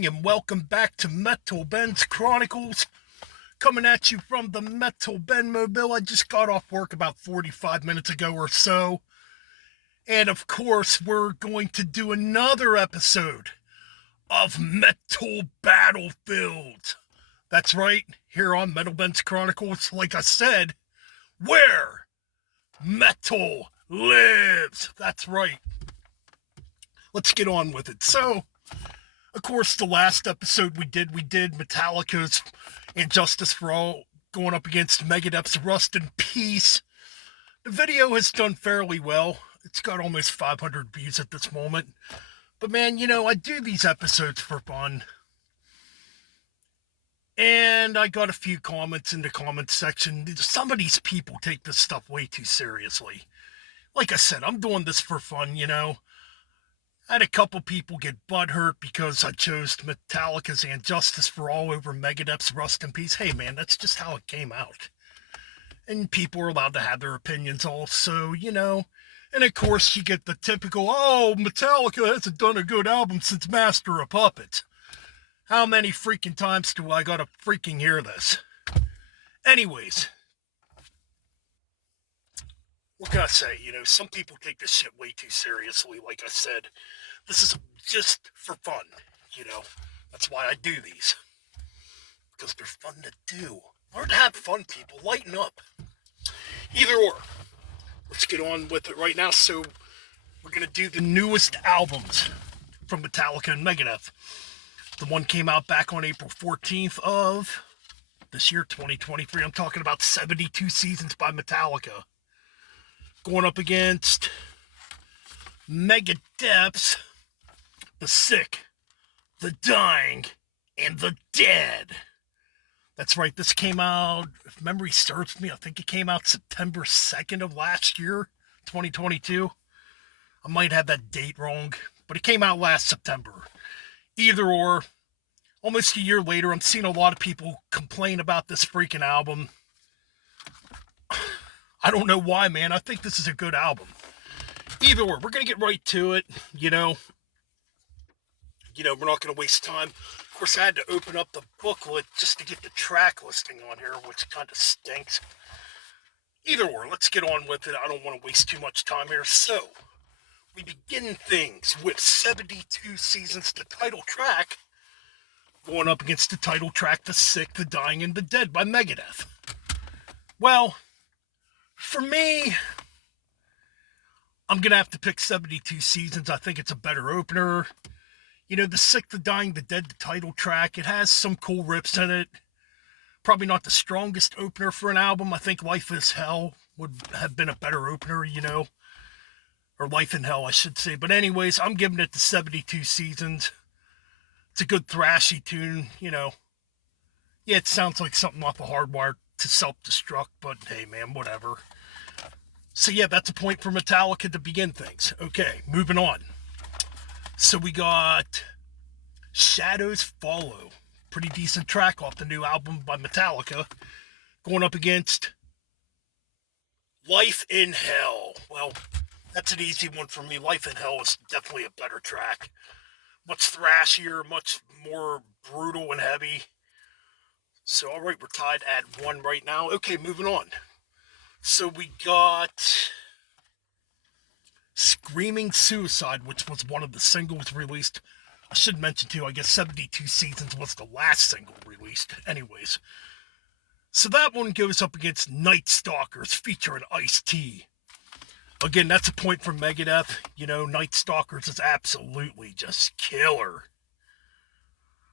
morning and welcome back to Metal Ben's Chronicles. Coming at you from the Metal Ben Mobile. I just got off work about 45 minutes ago or so. And of course, we're going to do another episode of Metal Battlefield. That's right, here on Metal Ben's Chronicles, like I said, where metal lives. That's right. Let's get on with it. So, of course, the last episode we did Metallica's And Justice for All going up against Megadeth's Rust in Peace. The video has done fairly well. It's got almost 500 views at this moment. But man, I do these episodes for fun. And I got a few comments in the comments section. Some of these people take this stuff way too seriously. Like I said, I'm doing this for fun, I had a couple people get butthurt because I chose Metallica's And Justice for All over Megadeth's Rust in Peace. Hey, man, that's just how it came out. And people are allowed to have their opinions also, And of course, you get the typical, oh, Metallica hasn't done a good album since Master of Puppets. How many freaking times do I gotta freaking hear this? Anyways, what can I say? Some people take this shit way too seriously, like I said. This is just for fun, That's why I do these. Because they're fun to do. Learn to have fun, people. Lighten up. Either or. Let's get on with it right now. So, we're going to do the newest albums from Metallica and Megadeth. The one came out back on April 14th of this year, 2023. I'm talking about 72 Seasons by Metallica. Going up against Megadeth's The Sick, The Dying, and The Dead. That's right, this came out, if memory serves me, I think it came out September 2nd of last year, 2022. I might have that date wrong, but it came out last September. Either or, almost a year later, I'm seeing a lot of people complain about this freaking album. I don't know why, man. I think this is a good album. Either or, we're going to get right to it, we're not going to waste time. Of course, I had to open up the booklet just to get the track listing on here, which kind of stinks. Either or, let's get on with it. I don't want to waste too much time here. So, we begin things with 72 Seasons, the title track, going up against the title track, The Sick, The Dying, and The Dead by Megadeth. Well, for me, I'm going to have to pick 72 Seasons. I think it's a better opener. The Sick, The Dying, The Dead, the title track, it has some cool riffs in it. Probably not the strongest opener for an album. I think Life is Hell would have been a better opener, Or Life in Hell, I should say. But anyways, I'm giving it the 72 Seasons. It's a good thrashy tune, Yeah, it sounds like something off of Hardwired to Self-Destruct, but hey, man, whatever. So yeah, that's a point for Metallica to begin things. Okay, moving on. So we got Shadows Follow. Pretty decent track off the new album by Metallica. Going up against Life in Hell. Well, that's an easy one for me. Life in Hell is definitely a better track. Much thrashier, much more brutal and heavy. So, alright, we're tied at 1 right now. Okay, moving on. So we got Screaming Suicide, which was one of the singles released. I should mention too, I guess 72 Seasons was the last single released. Anyways. So that one goes up against Night Stalkers featuring Ice-T. Again, that's a point for Megadeth. Night Stalkers is absolutely just killer.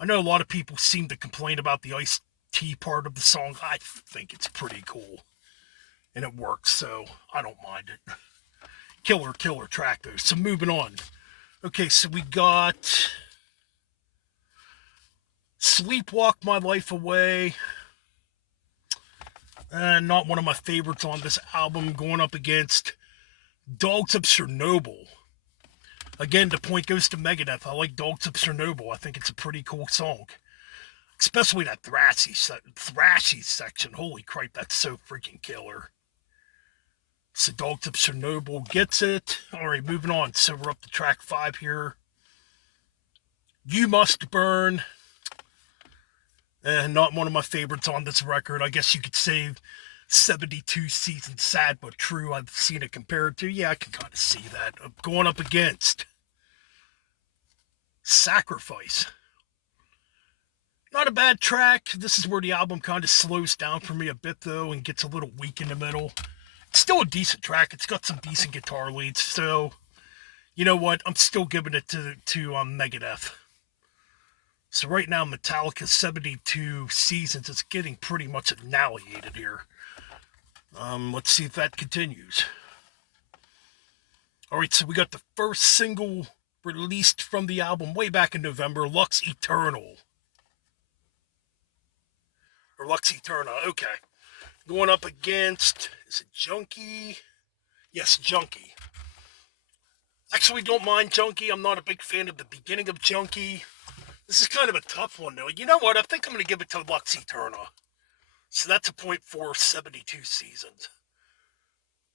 I know a lot of people seem to complain about the Ice-T part of the song. I think it's pretty cool. And it works, so I don't mind it. Killer track, though. So moving on. Okay, so we got Sleepwalk My Life Away. Not one of my favorites on this album, going up against Dogs of Chernobyl. Again, the point goes to Megadeth. I like Dogs of Chernobyl. I think it's a pretty cool song. Especially that thrashy section. Holy crap, that's so freaking killer. So Dogs of Chernobyl gets it. Alright, moving on. So we're up to track 5 here. You Must Burn. Not one of my favorites on this record. I guess you could say 72 Seasons Sad But True. I've seen it compared to. Yeah, I can kind of see that. Going up against Sacrifice. Not a bad track. This is where the album kind of slows down for me a bit, though, and gets a little weak in the middle. It's still a decent track. It's got some decent guitar leads. So, you know what? I'm still giving it to Megadeth. So right now, Metallica's 72 Seasons is getting pretty much annihilated here. Let's see if that continues. All right, so we got the first single released from the album way back in November, Lux Eternal. Or Lux Eterna, okay. Going up against, is it Junkie? Yes, Junkie. Actually, don't mind Junkie. I'm not a big fan of the beginning of Junkie. This is kind of a tough one, though. You know what? I think I'm going to give it to Lux Eterna. So that's a point for 72 Seasons.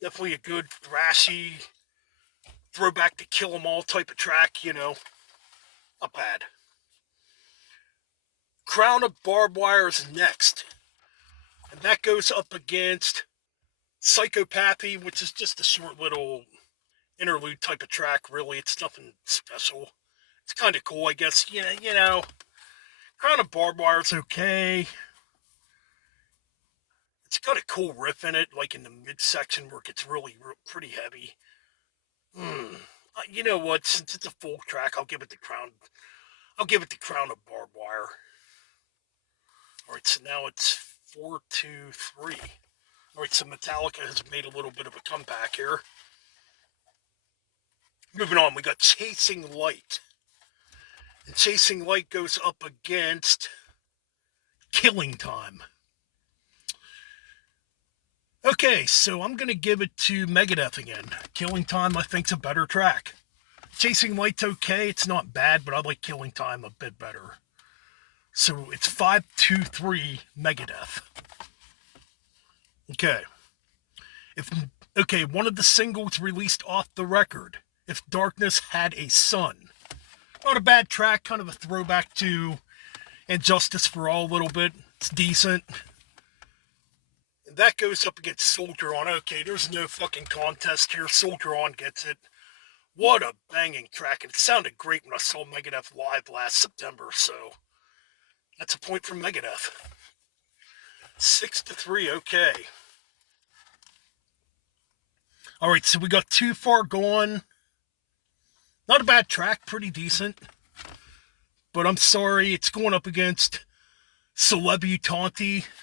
Definitely a good, thrashy, throwback to Kill 'Em All type of track, you know. Not bad. Crown of Barbed Wire is next. And that goes up against Psychopathy, which is just a short little interlude type of track, really. It's nothing special. It's kind of cool, I guess. Yeah, you know, Crown of Barbed Wire is okay. It's got a cool riff in it, like in the midsection where it gets really pretty heavy. You know what? Since it's a folk track, I'll give it the Crown. I'll give it the Crown of Barbed Wire. All right, so now it's 4-2-3. All right, so Metallica has made a little bit of a comeback here. Moving on, we got Chasing Light. And Chasing Light goes up against Killing Time. Okay, so I'm going to give it to Megadeth again. Killing Time, I think, is a better track. Chasing Light's okay. It's not bad, but I like Killing Time a bit better. So it's 5-2-3 Megadeth. Okay. One of the singles released off the record, If Darkness Had a Sun. Not a bad track, kind of a throwback to And Justice for All a little bit. It's decent. And that goes up against Soldier On. Okay, there's no fucking contest here. Soldier On gets it. What a banging track. And it sounded great when I saw Megadeth live last September, so that's a point for Megadeth. 6-3, okay. All right, so we got Too Far Gone. Not a bad track, pretty decent. But I'm sorry, it's going up against Celebutant.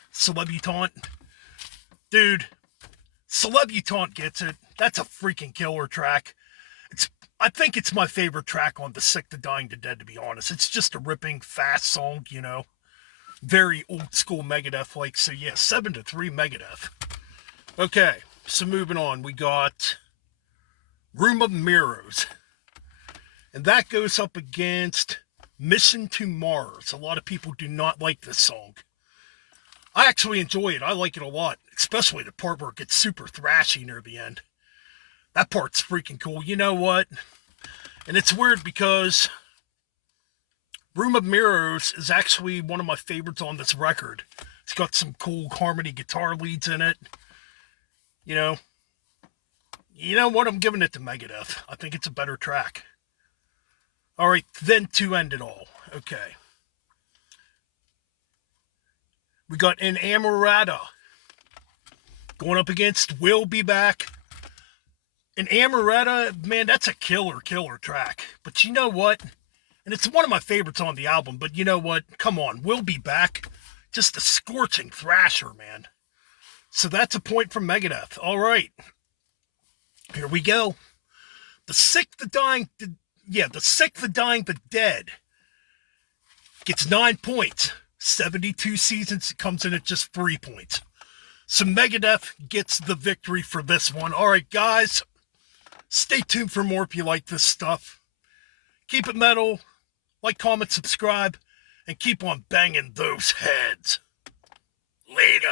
Dude, Celebutant gets it. That's a freaking killer track. I think it's my favorite track on the Sick, the Dying, the Dead, to be honest. It's just a ripping, fast song, you know. Very old school Megadeth like. So yeah, 7-3 Megadeth. Okay, so moving on, we got Room of Mirrors. And that goes up against Mission to Mars. A lot of people do not like this song. I actually enjoy it. I like it a lot, especially the part where it gets super thrashy near the end. That part's freaking cool. You know what? And it's weird because Room of Mirrors is actually one of my favorites on this record. It's got some cool harmony guitar leads in it. You know what? I'm giving it to Megadeth. I think it's a better track. All right, then to end it all. Okay. We got Inamorata going up against We'll Be Back. Inamorata, man, that's a killer track. But you know what? And it's one of my favorites on the album, but you know what? Come on, We'll Be Back. Just a scorching thrasher, man. So that's a point from Megadeth. All right. Here we go. The Sick, the Dying, the Dead gets 9 points. 72 Seasons comes in at just 3 points. So Megadeth gets the victory for this one. All right, guys. Stay tuned for more if you like this stuff. Keep it metal. Like, comment, subscribe, and keep on banging those heads. Later.